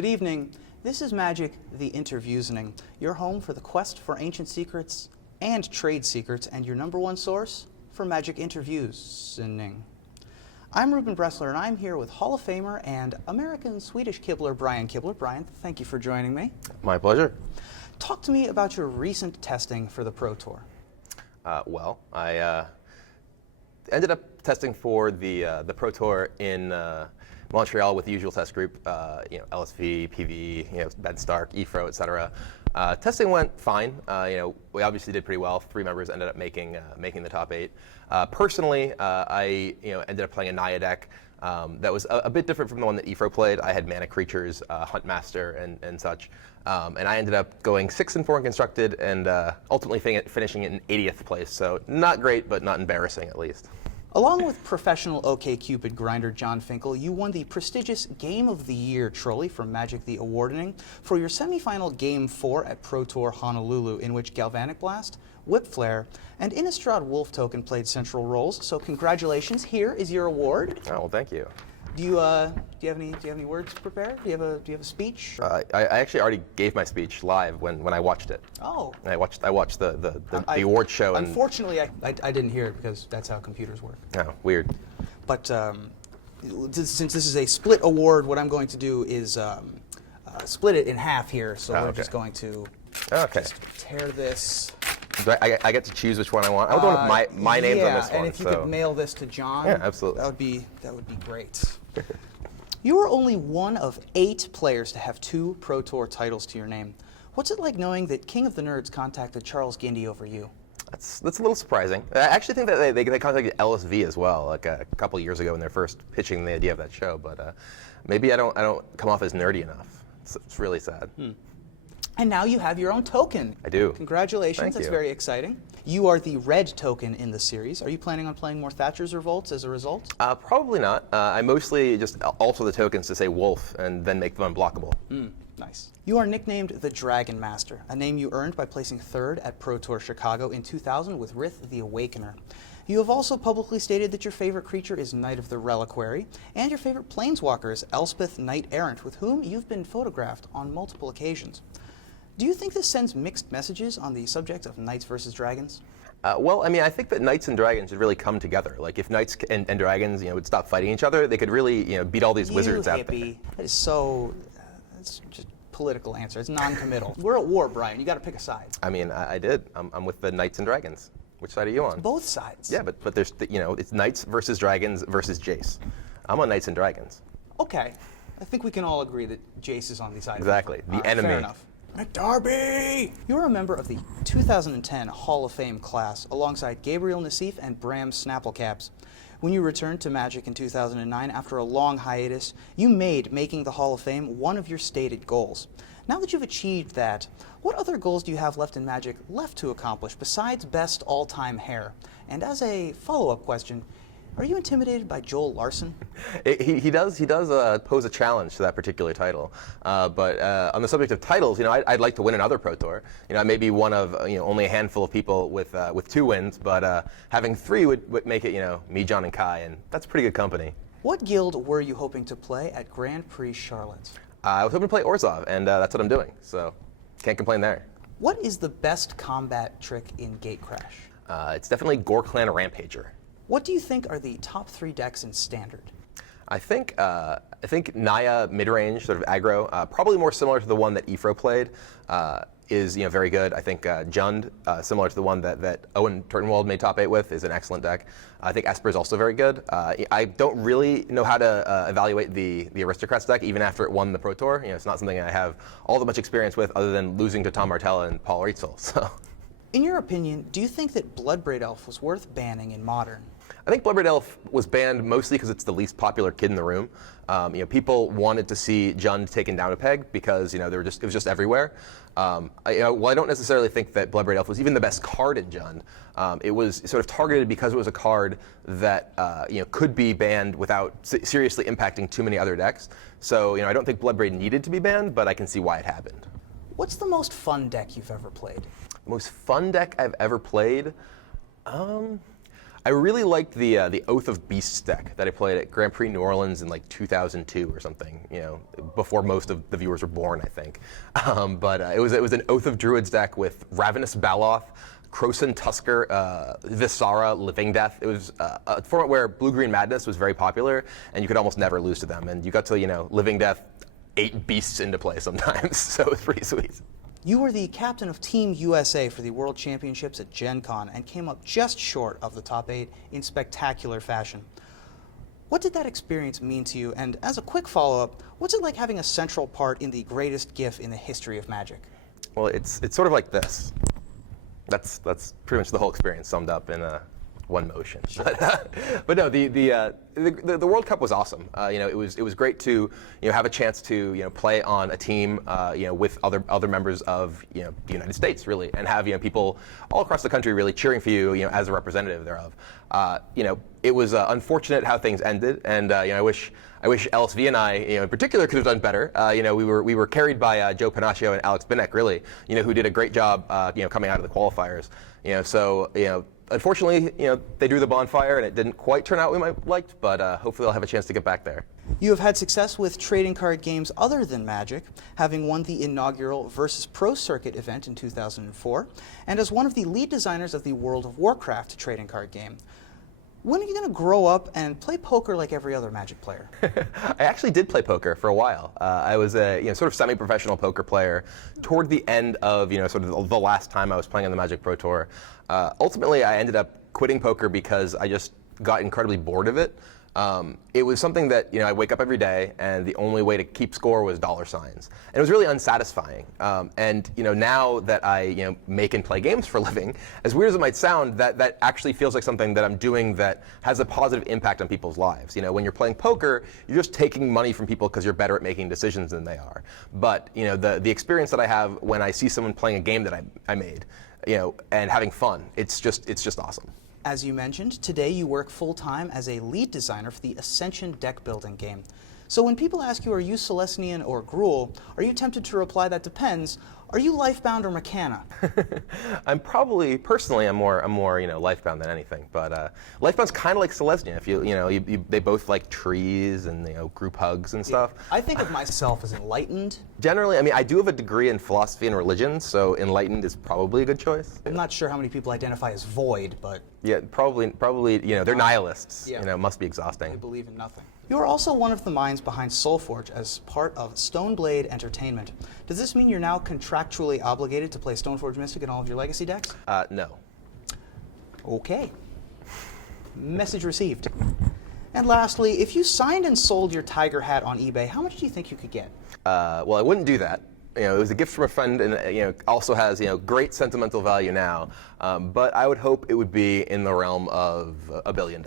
Good evening. This is Magic, the Interviewsening, your home for the quest for ancient secrets and trade secrets, and your #1 source for Magic Interviewsening. I'm Reuben Bresler, and I'm here with Hall of Famer and American-Swedish Kibler, Brian Kibler. Brian, thank you for joining me. My pleasure. Talk to me about your recent testing for the Pro Tour. I ended up testing for the Pro Tour in Montreal with the usual test group, LSV, PV, Ben Stark, EFRO, etc. Testing went fine. We obviously did pretty well. 3 members ended up making the top 8. Personally, I ended up playing a Naya deck that was a bit different from the one that EFRO played. I had mana creatures, Huntmaster, and such. And I ended up going 6-4 in constructed, and ultimately finishing it in 80th place. So not great, but not embarrassing at least. Along with professional OkCupid grinder John Finkel, you won the prestigious Game of the Year trolley from Magic the Awarding for your semifinal Game 4 at Pro Tour Honolulu, in which Galvanic Blast, Whip Flare, and Innistrad Wolf Token played central roles. So congratulations! Here is your award. Oh well, thank you. Do you have any words prepared? Do you have a speech? I actually already gave my speech live when I watched it. Oh. I watched the award show. Unfortunately, I didn't hear it because that's how computers work. Oh, weird. But since this is a split award, what I'm going to do is split it in half here. So we're just going to just tear this. I get to choose which one I want. I would want my name's on this one. Yeah, and if you could mail this to John, yeah, absolutely. That would be great. You are only one of 8 players to have 2 Pro Tour titles to your name. What's it like knowing that King of the Nerds contacted Charles Gindy over you? That's a little surprising. I actually think that they contacted LSV as well, like a couple years ago when they're first pitching the idea of that show. But maybe I don't come off as nerdy enough. It's really sad. And now you have your own token. I do. Congratulations. Thank That's you. very exciting. You are the red token in the series. Are you planning on playing more Thatcher's Revolts as a result? Probably not. I mostly just alter the tokens to say Wolf and then make them unblockable. Nice. You are nicknamed the Dragon Master, a name you earned by placing 3rd at Pro Tour Chicago in 2000 with Rith the Awakener. You have also publicly stated that your favorite creature is Knight of the Reliquary, and your favorite planeswalker is Elspeth Knight Errant, with whom you've been photographed on multiple occasions. Do you think this sends mixed messages on the subject of Knights versus Dragons? Well, I mean, I think that Knights and Dragons should really come together. Like, if Knights and Dragons, would stop fighting each other, they could really, beat all these wizards out there. That is so. That's just a political answer. It's non-committal. We're at war, Brian. You got to pick a side. I mean, I did. I'm with the Knights and Dragons. Which side are you on? Both sides. Yeah, but there's it's Knights versus Dragons versus Jace. I'm on Knights and Dragons. Okay, I think we can all agree that Jace is on the side. Exactly, the enemy. Fair enough. McDarby! You're a member of the 2010 Hall of Fame class alongside Gabriel Nassif and Bram Snapplecaps. When you returned to Magic in 2009 after a long hiatus, you made making the Hall of Fame one of your stated goals. Now that you've achieved that, what other goals do you have left in Magic left to accomplish besides best all-time hair? And as a follow-up question, are you intimidated by Joel Larson? He does pose a challenge to that particular title. But on the subject of titles, I'd like to win another Pro Tour. I may be one of only a handful of people with 2 wins, but having 3 would make it me, John, and Kai, and that's pretty good company. What guild were you hoping to play at Grand Prix Charlotte? I was hoping to play Orzhov, and that's what I'm doing. So can't complain there. What is the best combat trick in Gatecrash? It's definitely Gorklan Rampager. What do you think are the top 3 decks in Standard? I think Naya midrange sort of aggro, probably more similar to the one that EFRO played, is very good. I think Jund, similar to the one that Owen Turtenwald made top 8 with, is an excellent deck. I think Esper is also very good. I don't really know how to evaluate the Aristocrats deck even after it won the Pro Tour. It's not something I have all that much experience with other than losing to Tom Martella and Paul Rietzel. So. In your opinion, do you think that Bloodbraid Elf was worth banning in Modern? I think Bloodbraid Elf was banned mostly because it's the least popular kid in the room. People wanted to see Jund taken down a peg because it was just everywhere. I don't necessarily think that Bloodbraid Elf was even the best card in Jund. It was sort of targeted because it was a card that could be banned without seriously impacting too many other decks. So I don't think Bloodbraid needed to be banned, but I can see why it happened. What's the most fun deck you've ever played? The most fun deck I've ever played? I really liked the Oath of Beasts deck that I played at Grand Prix New Orleans in like 2002 or something. Before most of the viewers were born, I think. But it was an Oath of Druids deck with Ravenous Baloth, Krosan Tusker, Visara, Living Death. It was a format where Blue-Green Madness was very popular, and you could almost never lose to them. And you got to Living Death 8 beasts into play sometimes, so it was pretty sweet. You were the captain of Team USA for the World Championships at Gen Con and came up just short of the top 8 in spectacular fashion. What did that experience mean to you? And as a quick follow-up, what's it like having a central part in the greatest GIF in the history of Magic? Well, it's sort of like this. That's pretty much the whole experience summed up in one motion. Sure. But no, the World Cup was awesome. It was great to have a chance to play on a team with other members of the United States, really, and have people all across the country really cheering for you as a representative thereof. It was unfortunate how things ended, and I wish LSV and I, in particular, could have done better. We were carried by Joe Panaccio and Alex Binek, really, who did a great job, coming out of the qualifiers. Unfortunately, they drew the bonfire, and it didn't quite turn out we might liked, but hopefully I'll have a chance to get back there. You have had success with trading card games other than Magic, having won the inaugural Versus Pro Circuit event in 2004, and as one of the lead designers of the World of Warcraft trading card game. When are you going to grow up and play poker like every other Magic player? I actually did play poker for a while. I was a sort of semi-professional poker player toward the end of sort of the last time I was playing on the Magic Pro Tour. Ultimately, I ended up quitting poker because I just got incredibly bored of it. It was something that I wake up every day, and the only way to keep score was dollar signs, and it was really unsatisfying. And now that I make and play games for a living, as weird as it might sound, that actually feels like something that I'm doing that has a positive impact on people's lives. When you're playing poker, you're just taking money from people because you're better at making decisions than they are. But the experience that I have when I see someone playing a game that I made, and having fun, it's just awesome. As you mentioned, today you work full-time as a lead designer for the Ascension deck building game. So when people ask you, are you Celestian or Gruul, are you tempted to reply, that depends? Are you Lifebound or Meccana? I'm probably, personally, I'm more Lifebound than anything. But Lifebound's kind of like Celestian. If they both like trees and group hugs and stuff. Yeah. I think of myself as enlightened. Generally, I do have a degree in philosophy and religion, so enlightened is probably a good choice. I'm not sure how many people identify as void, but yeah, probably they're nihilists. Yeah. Must be exhausting. They believe in nothing. You are also one of the minds behind Soulforge as part of Stoneblade Entertainment. Does this mean you're now contractually obligated to play Stoneforge Mystic in all of your legacy decks? No. Okay. Message received. And lastly, if you signed and sold your tiger hat on eBay, how much do you think you could get? Well, I wouldn't do that. It was a gift from a friend, and also has great sentimental value now. But I would hope it would be in the realm of $1 billion.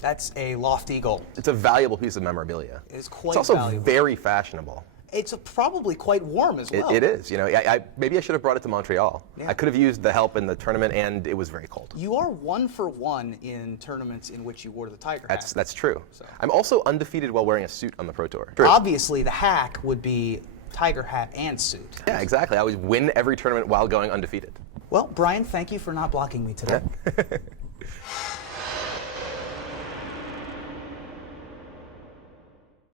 That's a lofty goal. It's a valuable piece of memorabilia. It is quite valuable. It's also valuable. very fashionable. It's probably quite warm as well. It is. Maybe I should have brought it to Montreal. Yeah. I could have used the help in the tournament, and it was very cold. You are 1-for-1 in tournaments in which you wore the tiger hat. That's true. So. I'm also undefeated while wearing a suit on the Pro Tour. True. Obviously, the hack would be tiger hat and suit. Yeah, exactly. I always win every tournament while going undefeated. Well, Brian, thank you for not blocking me today. Yeah.